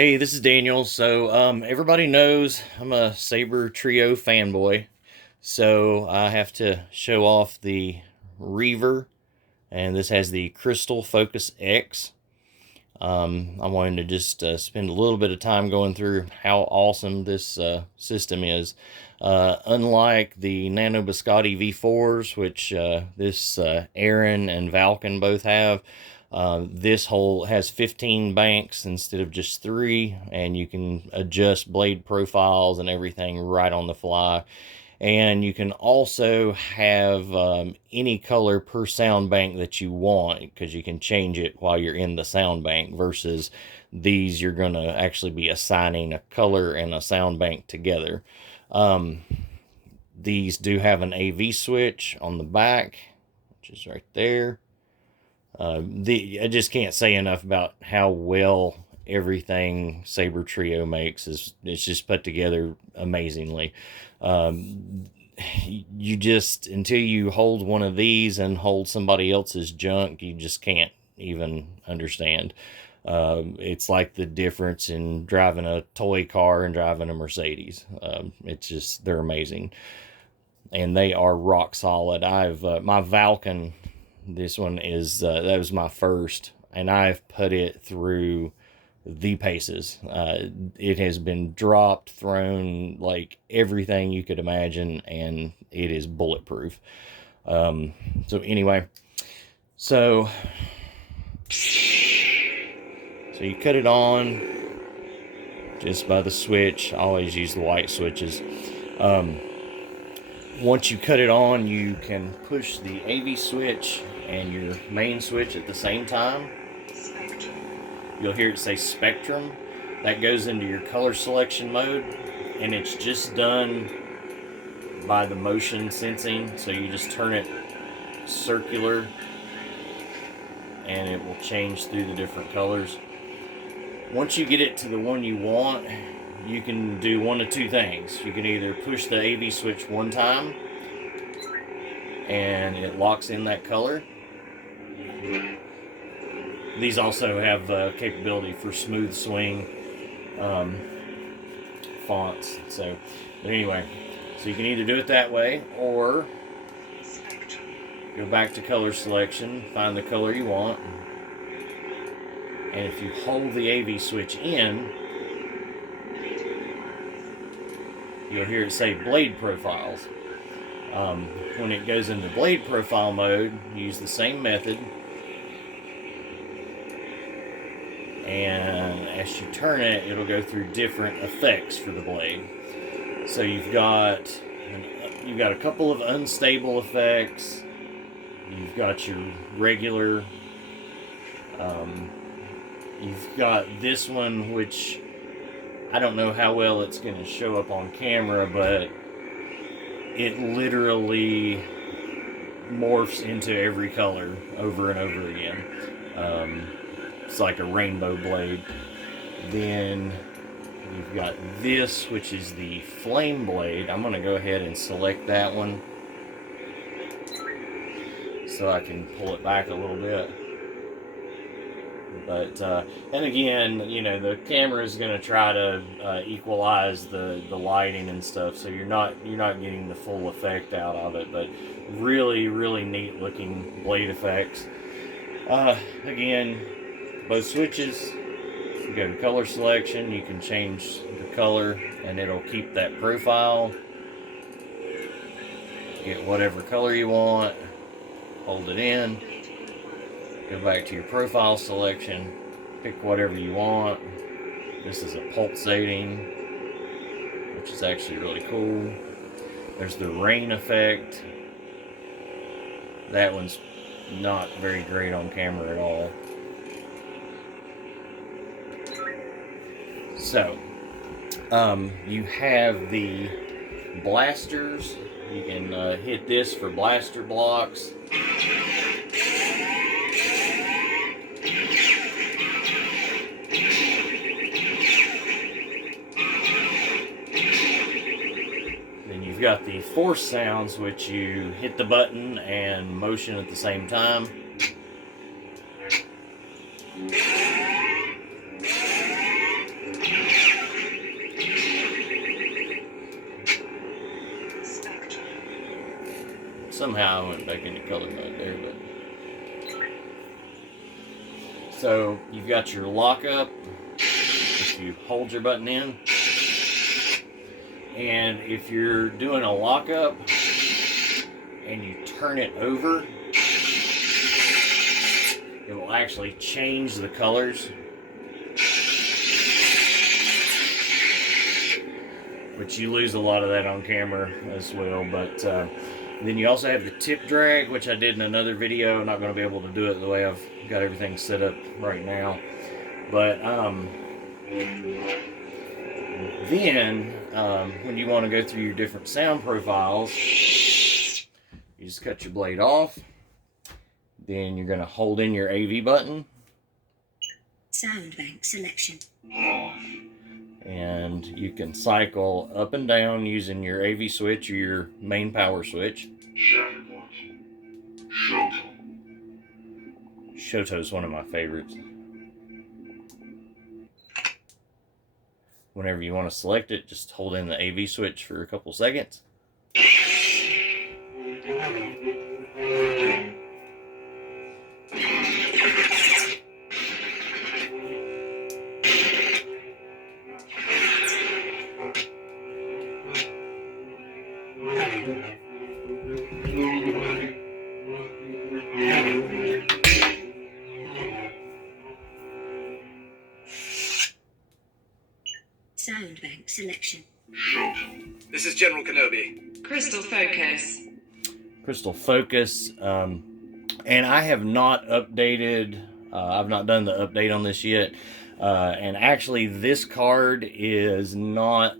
Hey, this is Daniel. Everybody knows I'm a Sabertrio fanboy, so I have to show off the Reaver, and this has the Crystal Focus X. I wanted to just spend a little bit of time going through how awesome this system is. Unlike the Nano Biscotti V4s, which Aaron and Valken both have, this hole has 15 banks instead of just 3, and you can adjust blade profiles and everything right on the fly. And you can also have any color per sound bank that you want, because you can change it while you're in the sound bank, versus these you're going to actually be assigning a color and a sound bank together. These do have an AV switch on the back, which is right there. I just can't say enough about how well everything Sabertrio makes. It's just put together amazingly. You just, until you hold one of these and hold somebody else's junk, you just can't even understand. It's like the difference in driving a toy car and driving a Mercedes. It's just, they're amazing, and they are rock solid. I've my Valken, this one is that was my first, and I've put it through the paces. It has been dropped, thrown, like everything you could imagine, and it is bulletproof. So anyway, so you cut it on just by the switch. I always use the white switches. Once you cut it on, you can push the AV switch and your main switch at the same time. You'll hear it say Spectrum. That goes into your color selection mode, and it's just done by the motion sensing. So you just turn it circular and it will change through the different colors. Once you get it to the one you want, you can do one of two things. You can either push the AV switch one time and it locks in that color. These also have capability for smooth swing fonts. But anyway, so you can either do it that way, or go back to color selection, find the color you want, and if you hold the AV switch in, you'll hear it say blade profiles. When it goes into blade profile mode, use the same method, and as you turn it, it'll go through different effects for the blade. So you've got a couple of unstable effects. You've got your regular. You've got this one, which I don't know how well it's going to show up on camera, but it literally morphs into every color over and over again. It's like a rainbow blade. Then you've got this, which is the flame blade. I'm going to go ahead and select that one so I can pull it back a little bit. But and again, you know, the camera is going to try to equalize the lighting and stuff, so you're not getting the full effect out of it. But really, really neat looking blade effects. Again, both switches. You go to color selection, you can change the color, and it'll keep that profile. Get whatever color you want, hold it in. Go back to your profile selection, pick whatever you want. This is a pulsating, which is actually really cool. There's the rain effect. That one's not very great on camera at all. So, you have the blasters. You can hit this for blaster blocks. You've got the force sounds, which you hit the button and motion at the same time. Somehow I went back into color mode there, but so you've got your lockup. If you hold your button in, and if you're doing a lockup and you turn it over, it will actually change the colors, which you lose a lot of that on camera as well. But then you also have the tip drag, which I did in another video. I'm not going to be able to do it the way I've got everything set up right now. But then when you want to go through your different sound profiles, you just cut your blade off. Then you're going to hold in your AV button. Sound bank selection. And you can cycle up and down using your AV switch or your main power switch. Shoto's one of my favorites. Whenever you want to select it, just hold in the AV switch for a couple seconds. Sound bank selection. This is General Kenobi. Crystal focus. Crystal focus. And I have not updated, I've not done the update on this yet. And actually this card is not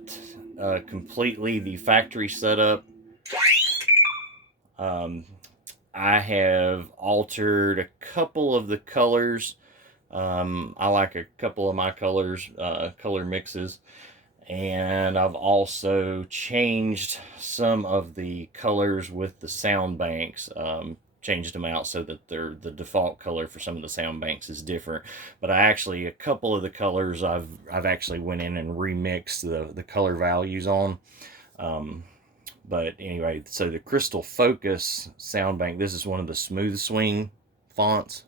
completely the factory setup. I have altered a couple of the colors. I like a couple of my colors, color mixes. And I've also changed some of the colors with the sound banks. Changed them out so that the default color for some of the sound banks is different. But I actually, a couple of the colors I've actually went in and remixed the color values on. But anyway, so the Crystal Focus sound bank, this is one of the smooth swing fonts.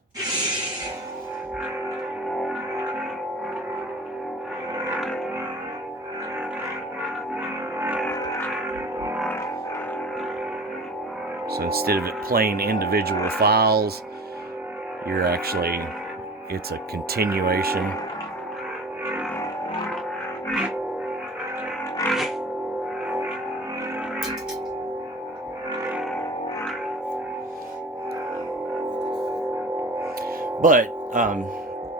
So instead of it playing individual files, you're actually, it's a continuation. But,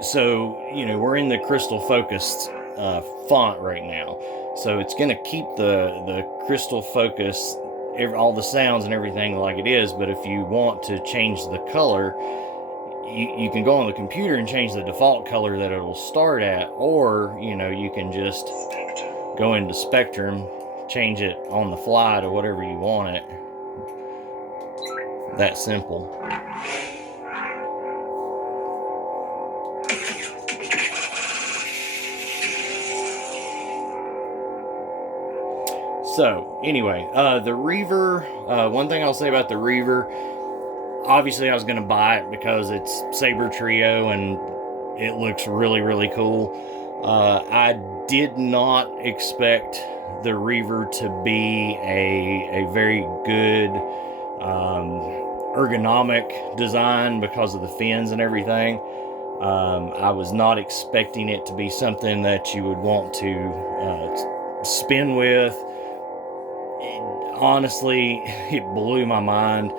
so, you know, we're in the Crystal Focused font right now. So it's going to keep the Crystal Focus, all the sounds and everything like it is. But if you want to change the color, you can go on the computer and change the default color that it'll start at. Or, you know, you can just go into Spectrum, change it on the fly to whatever you want it. That simple. So, anyway, the Reaver, one thing I'll say about the Reaver, obviously I was going to buy it because it's Sabertrio and it looks really, really cool. I did not expect the Reaver to be a very good ergonomic design because of the fins and everything. I was not expecting it to be something that you would want to spin with. Honestly, it blew my mind.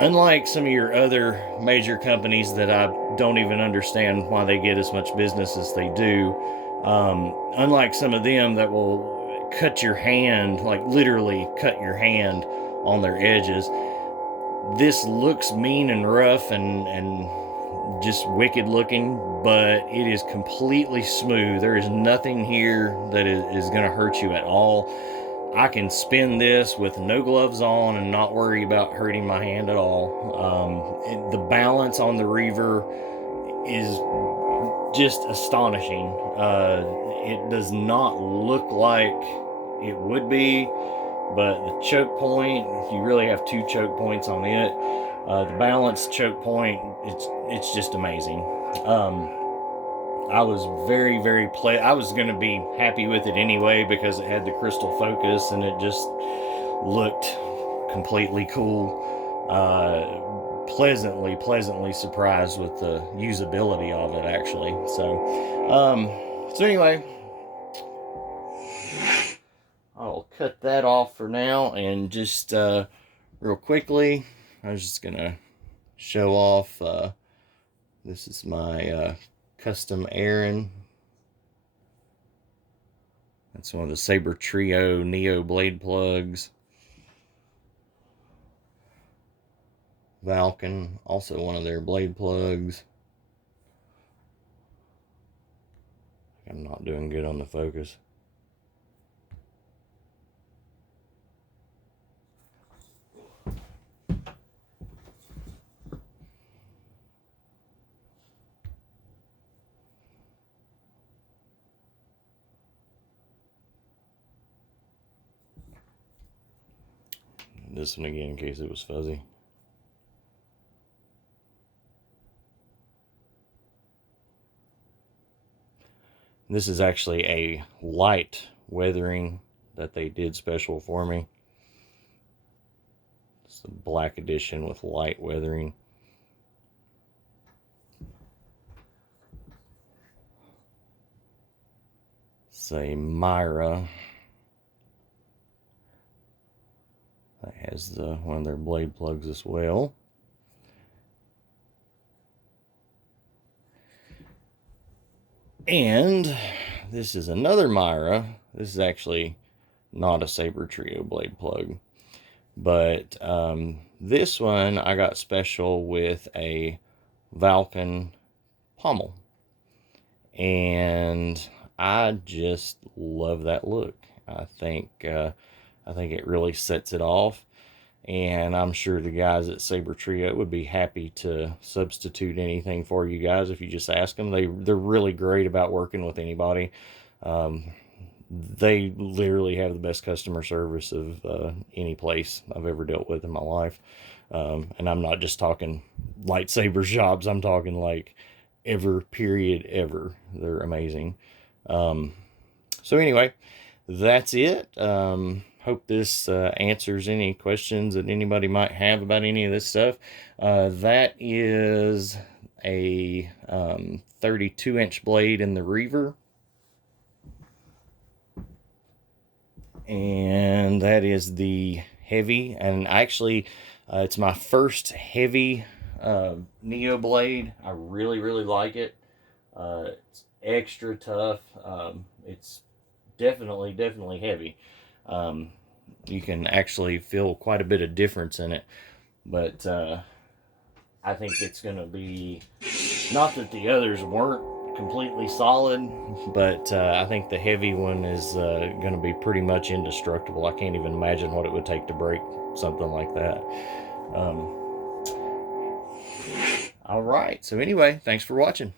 Unlike some of your other major companies that I don't even understand why they get as much business as they do, unlike some of them that will cut your hand, like literally cut your hand on their edges, this looks mean and rough and just wicked looking, but it is completely smooth. There is nothing here that is going to hurt you at all. I can spin this with no gloves on and not worry about hurting my hand at all. The balance on the Reaver is just astonishing. It does not look like it would be. but the choke point, you really have two choke points on it. The balance choke point, it's just amazing. I was very I was going to be happy with it anyway because it had the crystal focus and it just looked completely cool. Pleasantly surprised with the usability of it, actually. So anyway, I'll cut that off for now, and just real quickly, I was just gonna show off. This is my custom Aaron. That's one of the Sabertrio Neo blade plugs. Vulcan, also one of their blade plugs. I'm not doing good on the focus. This one again in case it was fuzzy. This is actually a light weathering that they did special for me. It's the black edition with light weathering. It's a Myra that has one of their blade plugs as well. And this is another Myra. This is actually not a Sabertrio blade plug, but this one I got special with a Vulcan pommel, and I just love that look. I think it really sets it off, and I'm sure the guys at Sabertrio would be happy to substitute anything for you guys if you just ask them. They're really great about working with anybody. They literally have the best customer service of any place I've ever dealt with in my life. And I'm not just talking lightsaber shops. I'm talking like period ever. They're amazing. So anyway, that's it. Hope this answers any questions that anybody might have about any of this stuff. That is a 32-inch blade in the Reaver. And that is the heavy. And actually, it's my first heavy Neo blade. I really like it. It's extra tough. It's definitely heavy. You can actually feel quite a bit of difference in it, but I think it's going to be, not that the others weren't completely solid, but I think the heavy one is going to be pretty much indestructible. I can't even imagine what it would take to break something like that. All right, so anyway, thanks for watching.